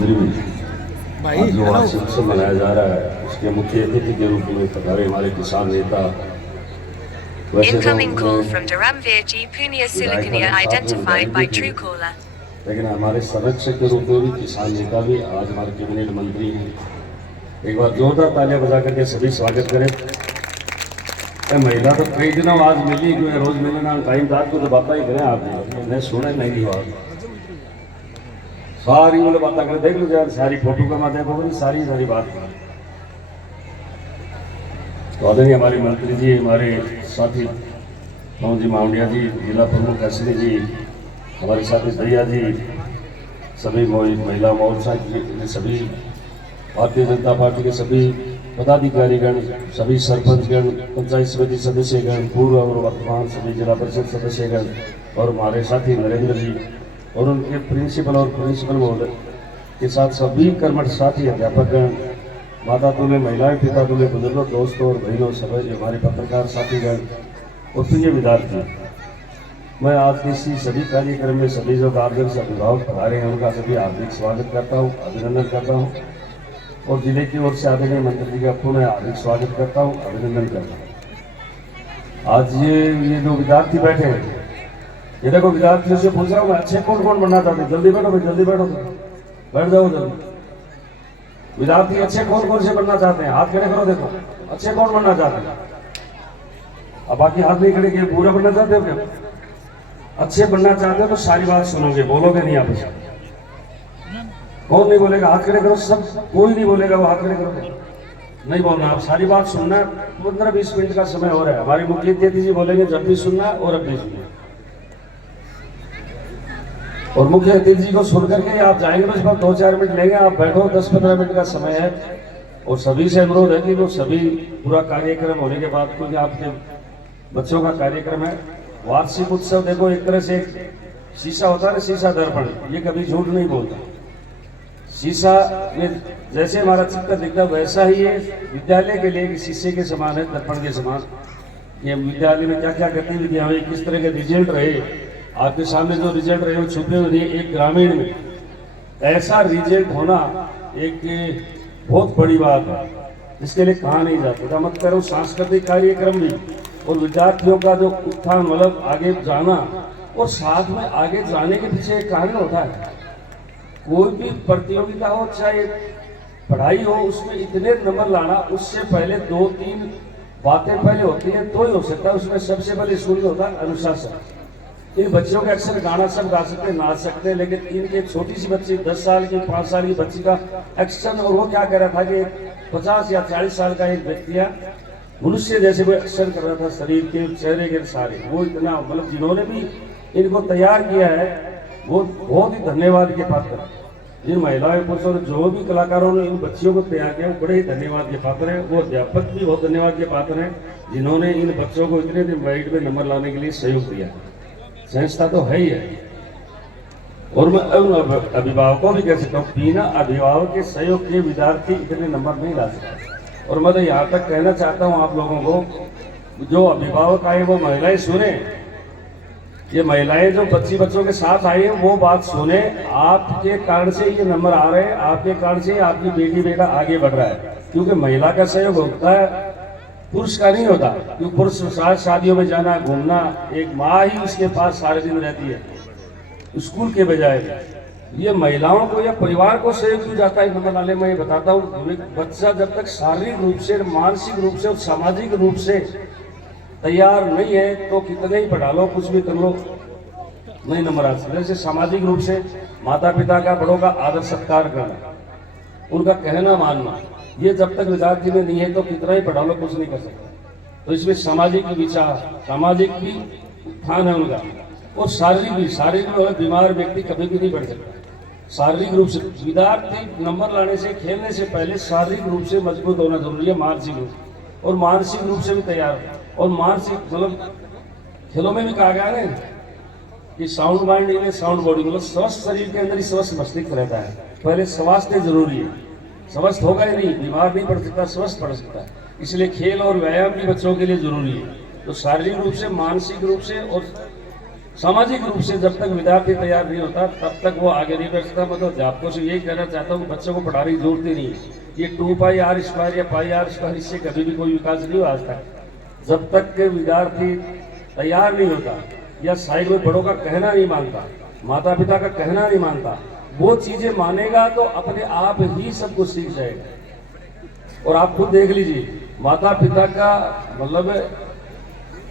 मंदिर में आज जो वार्षिक उत्सव मनाया जा रहा है उसके मुख्य अतिथि के रूप में पधारे हमारे किसान नेता। Incoming call from Dharamveer G. Punya Sulakania identified by Truecaller. लेकिन हमारे संरक्षक के रूप में भी किसान नेता भी आज हमारे कैबिनेट मंत्री हैं। एक बार जोरदार तालियां बजा करके सभी स्वागत करें। महिला तो कई दिनों आज मिली क्यों रोज मिलना टाइम था तो बातें ही करें आपने मैं सुने नहीं हुआ सारी मतलब बातें करें देख लो यार सारी फोटो का माते को सारी सारी बात तो आदरणीय हमारे मंत्री जी हमारे साथी पवन जी मावड़िया जी जिला प्रमुख अश्विनी जी हमारे साथी दरिया जी सभी महिला मोर्चा के सभी भारतीय जनता पार्टी के सभी पदाधिकारीगण सभी सरपंचगण पंचायत समिति सदस्यगण पूर्व और वर्तमान सभी जिला परिषद सदस्यगण और हमारे साथी नरेंद्र जी और उनके प्रिंसिपल और प्रिंसिपल महोदय के साथ सभी कर्मठ साथी अध्यापकगण माता तुल्य महिलाएं पिता तुल्य बुजुर्गों दोस्तों और बहनों सभी हमारे पत्रकार साथीगण और प्रिय विद्यार्थी मैं आज के इसी सभी कार्यक्रम में सभी जो गार्जियन अभिभावक पधारे हैं उनका सभी हार्दिक स्वागत करता हूँ अभिनंदन करता हूँ और जिले की ओर से आदरणीय मंत्री जी का पुनः हार्दिक स्वागत करता हूँ अभिनंदन करता हूँ। आज ये जो विद्यार्थी बैठे हैं ये देखो विद्यार्थियों से पूछ रहा हूँ मैं अच्छे कौन कौन बनना चाहते हैं जल्दी बैठो भाई जल्दी बैठो बैठ जाओ जल्दी। विद्यार्थी अच्छे कौन कौन से बनना चाहते हैं हाथ खड़े करो देखो अच्छे कौन बनना चाहते हैं। अब बाकी हाथ नहीं खड़े किए पूरा बनना चाहते हो क्या अच्छे बनना चाहते हो तो सारी बात सुनोगे बोलोगे नहीं आप कौन नहीं बोलेगा हाथ खड़े करो सब कोई नहीं बोलेगा वो हाथ खड़े करो नहीं बोलना आप सारी बात सुनना 15-20 मिनट का समय हो रहा है हमारी मुख्य अतिथि जी बोलेंगे जब भी सुनना और अब भी सुनना और मुख्य अतिथि जी को सुन करके आप जाएंगे बस 2-4 मिनट लेंगे आप बैठो 10-15 मिनट का समय है और सभी से अनुरोध है कि वो सभी पूरा कार्यक्रम होने के बाद क्योंकि आपके बच्चों का कार्यक्रम है वार्षिक उत्सव देखो एक तरह से शीशा होता है ना शीशा दर्पण ये कभी झूठ नहीं बोलता शीशा में जैसे हमारा चित्र दिखता वैसा ही है विद्यालय के लिए शीशे के समान है दर्पण के समान ये विद्यालय में क्या क्या गतिविधियां हुई किस तरह के रिजल्ट रहे आपके सामने जो रिजल्ट रहे वो छुपे हुए नहीं एक ग्रामीण में ऐसा रिजल्ट होना एक बहुत बड़ी बात है जिसके लिए कहा नहीं जाता मत करो सांस्कृतिक कार्यक्रम भी और विद्यार्थियों का जो उत्थान मतलब आगे जाना और साथ में आगे जाने के पीछे एक कारण होता है कोई भी प्रतियोगिता हो चाहे पढ़ाई हो उसमें इतने नंबर लाना उससे पहले 2-3 बातें पहले होती हैं तो ही हो सकता है उसमें सबसे पहले स्कूल में होता है अनुशासन इन बच्चों के अक्सर गाना सब गा सकते नाच सकते हैं लेकिन इनकी छोटी सी बच्ची 10 साल की 5 साल की बच्ची का एक्शन और वो क्या कह रहा था कि 50 या 40 साल का एक व्यक्ति मनुष्य जैसे वो एक्शन कर रहा था शरीर के चेहरे के सारे वो इतना मतलब जिन्होंने भी इनको तैयार किया है वो बहुत ही धन्यवाद के पात्र जिन महिलाएं पुरुषों ने जो भी कलाकारों ने इन बच्चियों को तैयार किया बड़े ही धन्यवाद के पात्र हैं वो अध्यापक भी बहुत धन्यवाद के पात्र हैं जिन्होंने इन बच्चों को इतने दिन वाइड में नंबर लाने के लिए सहयोग दिया संस्था तो है ही है और मैं अभिभावकों भी कह सकता हूँ बिना अभिभावक के सहयोग के विद्यार्थी इतने नंबर नहीं ला सकते और मैं तो यहाँ तक कहना चाहता हूँ आप लोगों को जो अभिभावक आए वो महिलाएं सुने ये महिलाएं जो बच्चों के साथ आई हैं वो बात सुने आपके कारण से ये नंबर आ रहे हैं आपके कारण से आपकी बेटी बेटा आगे बढ़ रहा है क्योंकि महिला का सहयोग होता है पुरुष का नहीं होता क्योंकि पुरुष साथ शादियों में जाना घूमना एक माँ ही उसके पास सारे दिन रहती है स्कूल के बजाय ये महिलाओं को या परिवार को सहयोग क्यों जाता है नंबर लाने में ये बताता हूँ बच्चा जब तक शारीरिक रूप से मानसिक रूप से और सामाजिक रूप से तैयार नहीं है तो कितने ही पढ़ा लो कुछ भी कर लो नहीं नंबर आ सकते जैसे सामाजिक रूप से माता पिता का बड़ों का आदर सत्कार करना उनका कहना मानना ये जब तक विद्यार्थी में नहीं है तो कितना ही पढ़ा लो कुछ नहीं कर सकता तो इसमें सामाजिक विचार सामाजिक भी उत्थान है उनका और शारीरिक में बीमार व्यक्ति कभी भी नहीं बढ़ सकता शारीरिक रूप से विद्यार्थी नंबर लाने से खेलने से पहले शारीरिक रूप से मजबूत होना जरूरी है मानसिक रूप और मानसिक रूप से भी तैयार और मानसिक मतलब खेलों में भी कहा गया है कि sound mind in sound body मतलब स्वस्थ शरीर के अंदर ही स्वस्थ मस्तिष्क रहता है पहले स्वास्थ्य जरूरी है स्वस्थ होगा ही नहीं बीमार नहीं पड़ सकता स्वस्थ पड़ सकता है इसलिए खेल और व्यायाम भी बच्चों के लिए जरूरी है तो शारीरिक रूप से मानसिक रूप से और सामाजिक रूप से जब तक विद्यार्थी तैयार नहीं होता तब तक वो आगे नहीं बढ़ सकता। मैं तो अध्यापकों से यही कहना चाहता हूँ, बच्चों को पढ़ाने की जरूरत ही नहीं है। ये 2πr² या πr² इससे कभी भी कोई विकास नहीं हुआ आज तक। जब तक के विद्यार्थी तैयार नहीं होता या साइड में बड़ों का कहना नहीं मानता, माता पिता का कहना नहीं मानता, वो चीजें मानेगा तो अपने आप ही सब कुछ सीख जाएगा। और आप खुद देख लीजिए, माता पिता का मतलब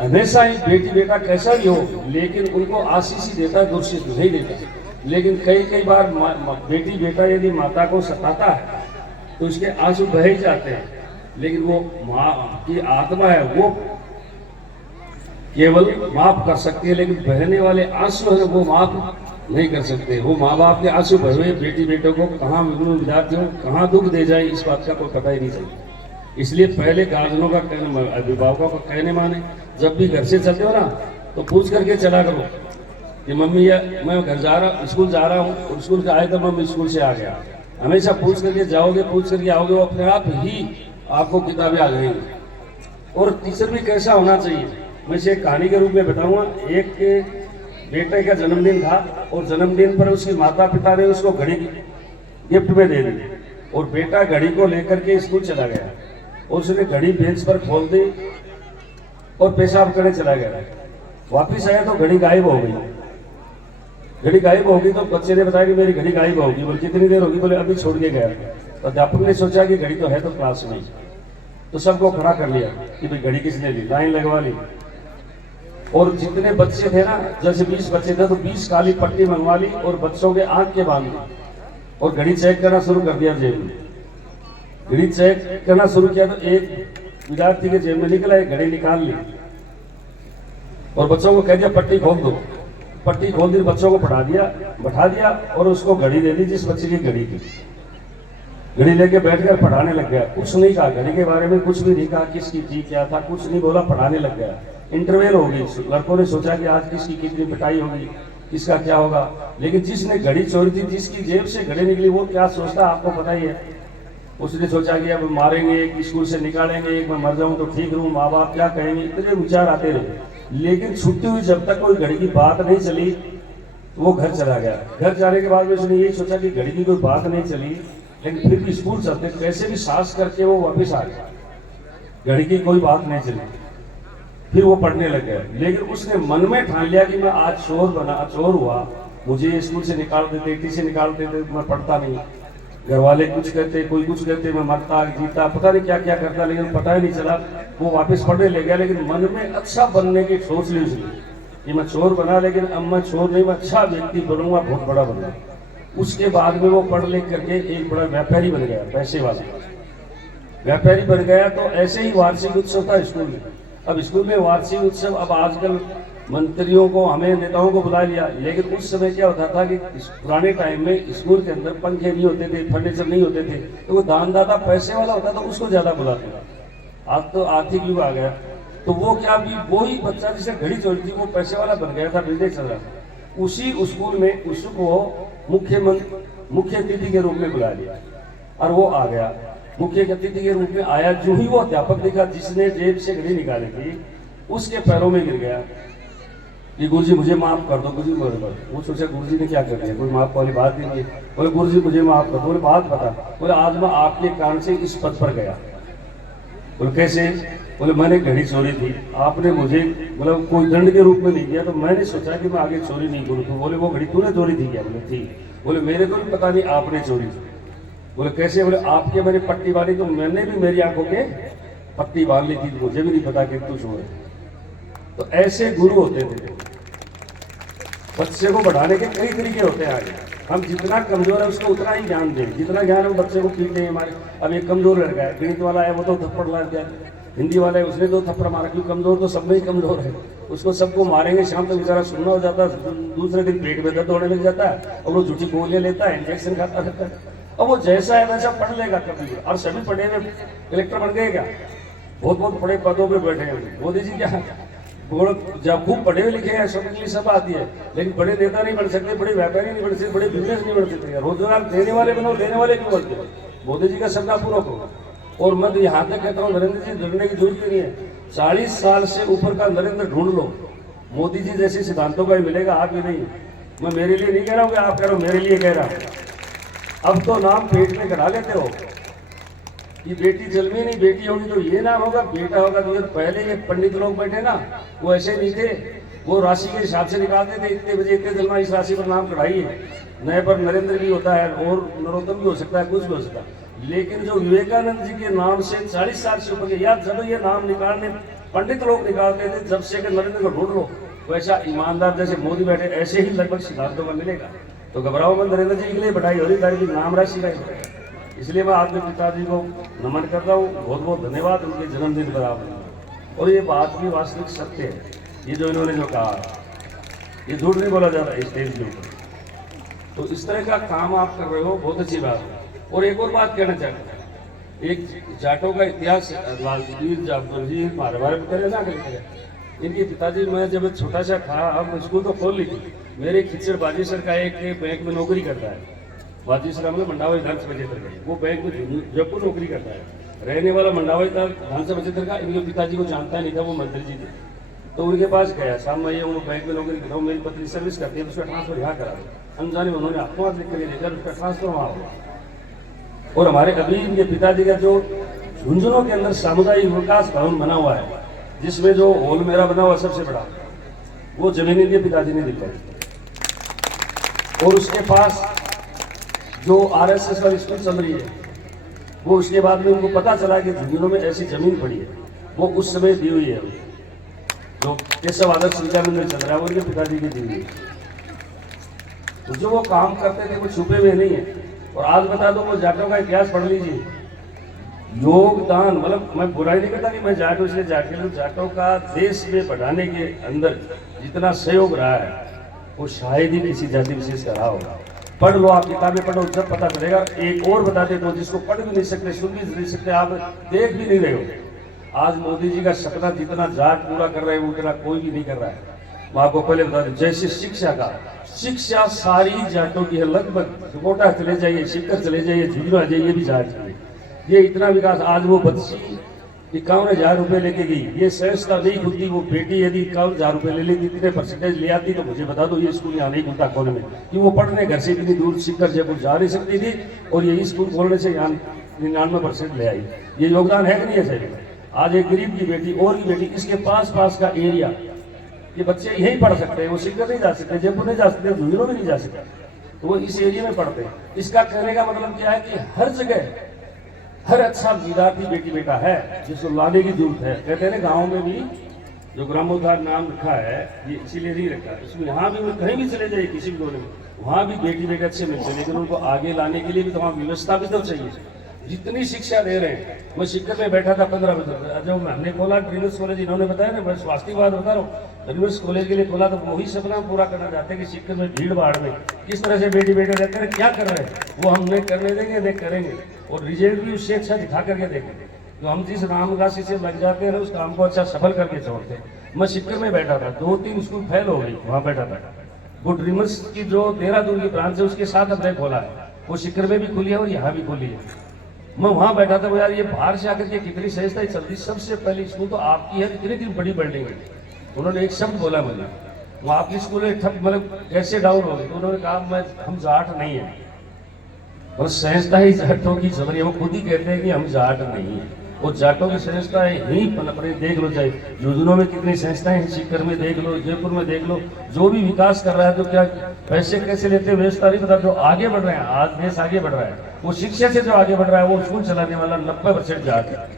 हमेशा ही बेटी बेटा कैसा भी हो, लेकिन उनको आशीष ही देता है, दुर्शिष नहीं देता। लेकिन कई बार बेटी बेटा यदि माता को सताता है तो उसके आंसू बह ही जाते हैं, लेकिन वो माँ की आत्मा है, वो केवल माफ कर सकती है, लेकिन बहने वाले आंसू है वो माफ नहीं कर सकते। वो माँ बाप के आंसू बहे हुए बेटी बेटों को कहाँ विद्यार्थियों कहाँ दुख दे जाए, इस बात का कोई पता ही नहीं चलता। इसलिए पहले गार्जियनों का कहने, अभिभावकों का कहने माने। जब भी घर से चलते हो ना तो पूछ करके चला करो कि मम्मी या मैं घर जा रहा, स्कूल जा रहा हूँ, और स्कूल से आए तो मम्मी स्कूल से आ गया। हमेशा पूछ करके जाओगे, पूछ करके आओगे, वो अपने आप ही आपको किताबें आ जाएंगी। और टीचर भी कैसा होना चाहिए, मैं इसे एक कहानी के रूप में बताऊंगा। एक बेटे का जन्मदिन था और जन्मदिन पर उसके माता पिता ने उसको घड़ी गिफ्ट में दे दी, और बेटा घड़ी को लेकर के स्कूल चला गया और उसने घड़ी बेंच पर खोल दी और पेशाब करने चला गया। वापिस आया तो घड़ी गायब हो गई। घड़ी गायब होगी तो बच्चे ने बताया कि मेरी घड़ी गायब होगी। बोले कितनी देर होगी? बोले अभी छोड़ के गया। तो अध्यापक ने सोचा कि घड़ी तो है तो क्लास में, तो सबको खड़ा कर लिया कि भाई घड़ी किसने ली, लाइन लगवा ली। और जितने बच्चे थे ना, जैसे 20 बच्चे थे तो 20 काली पट्टी मंगवा ली और बच्चों के आंख के बांध ली और घड़ी चेक करना शुरू कर दिया। जेब में घड़ी चेक करना शुरू किया तो एक विद्यार्थी के जेब में निकला, एक घड़ी निकाल ली और बच्चों को कह दिया पट्टी खोल दो। पट्टी खोल दी, बच्चों को बैठा दिया और उसको घड़ी दे दी जिस बच्चे की घड़ी थी। घड़ी लेके बैठकर पढ़ाने लग गया। कुछ नहीं कहा घड़ी के बारे में, कुछ भी नहीं कहा किसकी थी क्या था, कुछ नहीं बोला, पढ़ाने लग गया। इंटरवेल हो गई, लड़कों ने सोचा कि आज किसकी कितनी पिटाई होगी, किसका क्या होगा। लेकिन जिसने घड़ी चोरी थी, जिसकी जेब से घड़ी निकली, वो क्या सोचता आपको पता ही है। उसने सोचा कि अब मारेंगे, एक स्कूल से निकालेंगे, एक मैं मर जाऊं तो ठीक रहूं, माँ बाप क्या कहेंगे, इतने विचार आते रहे। लेकिन छुट्टी हुई, जब तक कोई घड़ी की बात नहीं चली वो घर चला गया। घर जाने के बाद में उसने यही सोचा कि घड़ी की कोई बात नहीं चली, लेकिन फिर भी स्कूल चलते कैसे भी सास करके वो वापस आ गया। घड़ी की कोई बात नहीं चली, फिर वो पढ़ने लग गया। लेकिन उसने मन में ठान लिया कि मैं आज चोर हुआ, मुझे स्कूल से निकाल देते, टी से निकाल देते, मैं पढ़ता नहीं। घर वाले कुछ कहते, कोई कुछ कहते, मैं मरता जीता, पता नहीं क्या क्या करता, लेकिन पता ही नहीं चला। वो वापस पढ़ने ले गया, लेकिन मन में अच्छा बनने की सोच ली उसने कि मैं चोर बना, लेकिन अब मैं चोर नहीं, मैं अच्छा व्यक्ति बनूंगा, बहुत बड़ा बनूंगा। उसके बाद में वो पढ़ लिख करके एक बड़ा व्यापारी बन गया, पैसे वाला व्यापारी बन गया। तो ऐसे ही वार्षिक उत्सव था स्कूल में। अब स्कूल में वार्षिक उत्सव, अब आजकल मंत्रियों को, हमें नेताओं को बुला लिया, लेकिन उस समय क्या होता था कि पुराने टाइम में स्कूल के अंदर पंखे नहीं होते थे, फर्नीचर नहीं होते थे, तो वो दानदाता पैसे वाला होता था, उसको ज्यादा बुलाते थे। आज तो आर्थिक युग आ गया, तो वो क्या भी वही बच्चा जिसे घड़ी चोरी थी वो पैसे वाला बन गया था, बिजनेस चल रहा था। उसी स्कूल में उसको मुख्य अतिथि के रूप में बुला लिया और वो आ गया। मुख्य अतिथि के रूप में आया, जो ही वो अध्यापक दिखा जिसने जेब से घड़ी निकाली थी, उसके पैरों में गिर गया कि गुरुजी मुझे माफ कर दो, गुरुजी मेरे पर। वो सोचा गुरुजी ने क्या कर दिया, कोई माफ वाली बात नहीं है। बोले गुरुजी मुझे माफ कर दो। बोले बात बता। बोले आज मैं आपके कारण से इस पद पर गया। बोले कैसे? बोले मैंने घड़ी चोरी थी, आपने मुझे मतलब कोई दंड के रूप में नहीं दिया, तो मैंने सोचा कि मैं आगे चोरी नहीं करूँ। तो बोले वो घड़ी तूने चोरी थी क्या? बोले थी। बोले मेरे को भी पता नहीं आपने चोरी थी। बोले कैसे? बोले आपके मैंने पट्टी बांधी, तो मैंने भी मेरी आंखों के पट्टी बांध ली थी, मुझे भी नहीं पता कि तू चोर है। तो ऐसे गुरु होते थे। बच्चे को बढ़ाने के कई तरीके होते हैं। आगे हम जितना कमजोर है उसको उतना ही ज्ञान दें, जितना ज्ञान हम बच्चे को पीटे हमारे। अब एक कमजोर लड़का है, गणित वाला है, वो तो थप्पड़ मार दिया। हिंदी वाला है, उसने 2 थप्पड़ मारा, क्योंकि कमजोर तो सब में ही कमजोर है। उसको सबको मारेंगे, शाम तक बेचारा सुनना हो जाता है, दूसरे दिन पेट में दर्द होने लग जाता है और वो झूठी गोलियां लेता है, इंजेक्शन खाता रहता है। और वो जैसा है वैसा पढ़ लेगा कभी। और सभी पढ़े हुए कलेक्टर बन गए क्या? बहुत बड़े पदों पर बैठे हैं। मोदी जी क्या जब खूब पढ़े हुए लिखे हैं, सब इंग्लिश सब आती है, लेकिन बड़े नेता नहीं बन सकते, बड़े व्यापारी नहीं बन सकते, बड़े बिजनेस नहीं बन सकते। रोजगार देने वाले बनो, देने वाले क्यों बनते? मोदी जी का सपना पूरा करो। और मैं तो यहाँ तक कहता हूँ, नरेंद्र जी डरने की जरूरत नहीं है। 40 साल से ऊपर का नरेंद्र ढूंढ लो, मोदी जी जैसे सिद्धांतों का ही मिलेगा, आप ही नहीं। मैं मेरे लिए नहीं कह रहा हूँ कि आप कह रहे हो, मेरे लिए कह रहा हूँ। अब तो नाम पेट में कटा लेते हो कि बेटी जन्मी नहीं, बेटी होगी तो ये नाम होगा, बेटा होगा तो ये। पहले ये पंडित लोग बैठे ना, वो ऐसे नहीं थे, वो राशि के हिसाब से निकालते थे, इतने बजे इतने जन्मा, इस राशि पर नाम कढ़ाइए। नए पर नरेंद्र भी होता है और नरोत्तम भी हो सकता है, कुछ भी हो सकता है। लेकिन जो विवेकानंद जी के नाम से 40 साल से ऊपर के, या जब ये नाम निकालने पंडित लोग निकालते थे, जब से कि नरेंद्र को ढूंढ लो, वैसा ईमानदार जैसे मोदी बैठे ऐसे ही लगभग सिद्धांतों में मिलेगा। तो घबराओ मत, नरेंद्र जी के लिए बढ़ाई हो रही तारीख नाम राशि का। इसलिए मैं आपके पिताजी को नमन करता हूँ, बहुत बहुत धन्यवाद उनके जन्मदिन पर आप। और ये बात भी वास्तविक सत्य है, ये जो इन्होंने जो कहा, ये झूठ नहीं बोला जाता स्टेज के ऊपर। तो इस तरह का काम आप कर रहे हो, बहुत अच्छी बात है। और एक और बात कहना चाहता हूँ, एक जाटों का इतिहास लालवीर जाफर जी मारवाड़ में करे ना करके, इनके पिताजी, मैं जब छोटा सा था, अब स्कूल तो खोल ली थी, मेरे खिचड़ बाजी सर का एक बैंक में नौकरी करता है। बाजी सर मतलब मंडावई धान से बचेतर का, वो बैंक में जयपुर नौकरी करता है, रहने वाला मंडावई धान से बचेतर का। इनके पिताजी को जानता नहीं था, वो मंत्री जी थे। तो उनके पास गया, शाम में ये उन्होंने बैंक में नौकरी कर रहा हूँ, मेरी पत्नी सर्विस करती है, उसका ट्रांसफर यहाँ करा दो। अनजाने में उन्होंने हाथों हाथ लिख कर लेकर उसका ट्रांसफर वहाँ हुआ। और हमारे अभी इनके पिताजी का जो झुंझुनों के अंदर सामुदायिक विकास भवन बना हुआ है, जिसमें जो हॉल मेरा बना हुआ सबसे बड़ा, वो जमीन इनके पिताजी ने दिलवाई। और उसके पास जो RSS वाली स्कूल चल रही है, वो उसके बाद में उनको पता चला कि झुंझुनों में ऐसी जमीन पड़ी है, वो उस समय दी हुई है। जो केशव आदर्श विद्या मंदिर चल रहा है, वो इनके पिताजी की दी हुई है। तो जो वो काम करते थे वो छुपे हुए नहीं है। और आज बता दो, वो जाटों का इतिहास पढ़ लीजिए, योगदान, मतलब मैं बुराई नहीं करता कि मैं जाट हूँ इसलिए जाट के, जाटों का देश में बढ़ाने के अंदर जितना सहयोग रहा है, वो शायद ही किसी जाति विशेष का रहा होगा। पढ़ लो, आप किताबें पढ़ो, जब पता चलेगा। एक और बताते तो, जिसको पढ़ भी नहीं सकते, सुन भी नहीं सकते, आप देख भी नहीं रहे हो। आज मोदी जी का सपना जितना जाट पूरा कर रहे हैं, उतना कोई भी नहीं कर रहा है। मैं आपको पहले बता दूं, जैसे शिक्षा का, शिक्षा सारी जाटों की है लगभग। कोटा चले जाइए, सीकर चले जाइए, झुंझुनू जाइए, ये भी जाट है। ये इतना विकास, आज वो बच्ची 51,000 रुपए लेके गई, ये संस्था नहीं खुलती, वो बेटी यदि 51,000 रुपए ले लेती, कितने परसेंटेज ले आती, तो मुझे बता दो ये स्कूल यहाँ नहीं खुलता कोने में, कि वो पढ़ने घर से इतनी दूर सीकर जयपुर जा नहीं सकती थी, और ये स्कूल खोलने से यहाँ 99% ले आई। ये योगदान है कि नहीं है सर? आज एक गरीब की बेटी और की बेटी, इसके पास का एरिया, ये बच्चे यहीं पढ़ सकते हैं, वो सीकर नहीं जा सकते, जयपुर नहीं जा सकते, झुंझुनू में नहीं जा सकते, तो वो इस एरिया में पढ़ते हैं। इसका कहने का मतलब क्या है कि हर जगह हर अच्छा विद्यार्थी बेटी बेटा है, जिसको लाने की जरूरत है। कहते हैं ना, गाँव में भी जो ग्रामोद्धार नाम रखा है, ये इसीलिए नहीं रखा, इसमें यहाँ भी कहीं भी चले जाइए किसी भी कोने में, वहाँ भी बेटी बेटे अच्छे मिलते हैं, लेकिन उनको आगे लाने के लिए भी तो वहाँ व्यवस्था भी तो चाहिए। जितनी शिक्षा दे रहे हैं, मैं सीकर में बैठा था 15 बजे, जब हमने खोला ड्रीमर्स कॉलेज, इन्होंने बताया ना, मैं स्वास्थ्य बात बता रहा हूँ, ड्रीमर्स कॉलेज के लिए खोला, तो वही सपना पूरा करना चाहते हैं कि सीकर में भीड़ भाड़ में किस तरह से बेटी बेटे रहते हैं, क्या कर रहे हैं, वो हम नहीं करने देंगे, नहीं करेंगे, और रिजल्ट भी उससे अच्छा दिखा करके देखेंगे। तो हम जिस रामगासी से लग जाते हैं ना, उस काम को अच्छा सफल करके छोड़ते हैं। मैं सीकर में बैठा था, 2-3 स्कूल फेल हो गई, वहाँ बैठा था। वो ड्रीमर्स की जो देहरादून की ब्रांच है, उसके साथ हमने खोला है, वो सीकर में भी खुली है और यहाँ भी खुली है। मैं वहाँ बैठा था, वो यार ये बाहर से आकर के कितनी सहजता चलती, सबसे पहली स्कूल तो आपकी है, इतनी बड़ी बिल्डिंग है। उन्होंने एक शब्द बोला मुझे, वो आपकी स्कूल है, ठप मतलब कैसे डाउन हो गई, तो उन्होंने कहा हम जाट नहीं है, और सहजता ही जाटों की जबरी है। वो खुद ही कहते हैं कि हम जाट नहीं है, वो जाटों की संस्थाएं ही पनप रही, देख लो, चाहे झुंझुनू में कितनी संस्थाएं हैं, सीकर में देख लो, जयपुर में देख लो, जो भी विकास कर रहा है, तो क्या पैसे कैसे लेते हैं व्यवस्था नहीं पता, जो आगे बढ़ रहे हैं, आज देश आगे बढ़ रहा है, वो शिक्षा से जो आगे बढ़ रहा है, वो स्कूल चलाने वाला 90% जाट है,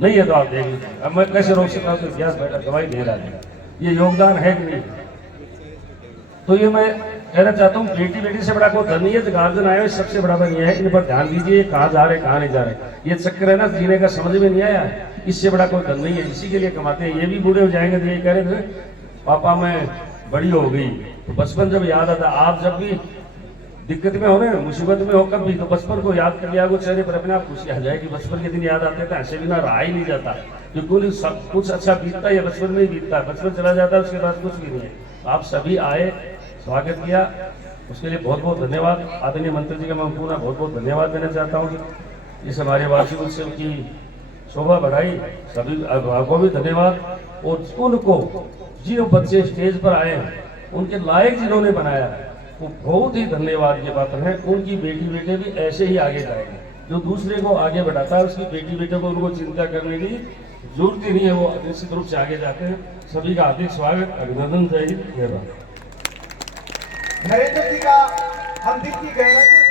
नहीं है तो आप देख लीजिए। अब मैं कैसे रोक सकता हूँ, तो इतिहास बैठा गवाही दे रहा है, ये योगदान है कि नहीं। तो ये मैं कहना चाहता हूँ, बेटी बेटी से बड़ा कोई धन नहीं है, गार्जियन आया सबसे बड़ा धन ये है, इन पर ध्यान दीजिए, कहाँ जा रहे कहाँ नहीं जा रहे, ये चक्कर है ना, जीने का समझ में नहीं आया, इससे बड़ा कोई धन नहीं है, इसी के लिए कमाते हैं। ये भी बूढ़े हो जाएंगे तो ये कह रहे थे, पापा मैं बड़ी हो गई, तो बचपन जब याद आता, आप जब भी दिक्कत में हो ना, मुसीबत में हो कभी, तो बचपन को याद कर लिया, वो चेहरे पर अपने आप खुशी आ जाएगी। बचपन के दिन याद आते थे, ऐसे बिना रहा ही नहीं जाता, बिल्कुल सब कुछ अच्छा बीतता है, बचपन में ही बीतता है, बचपन चला जाता है, उसके बाद कुछ भी नहीं है। आप सभी आए, स्वागत किया, उसके लिए बहुत बहुत धन्यवाद। आदरणीय मंत्री जी का मैं पूरा बहुत बहुत धन्यवाद देना चाहता हूँ कि इस हमारे वार्षिक उत्सव की शोभा बढ़ाई। सभी अभिभावकों को भी धन्यवाद, और उनको जो बच्चे स्टेज पर आए हैं उनके लायक जिन्होंने बनाया है वो बहुत ही धन्यवाद के पात्र हैं। उनकी बेटी बेटे भी ऐसे ही आगे जाएंगे। जो दूसरे को आगे बढ़ाता है उसकी बेटी बेटे को उनको चिंता करने की जरूरत ही नहीं है, वो निश्चित रूप से आगे जाते हैं। सभी का हार्दिक स्वागत, अभिनंदन, जय हिंद, जय भारत। नरेंद्र जी का हम दिल की गहराई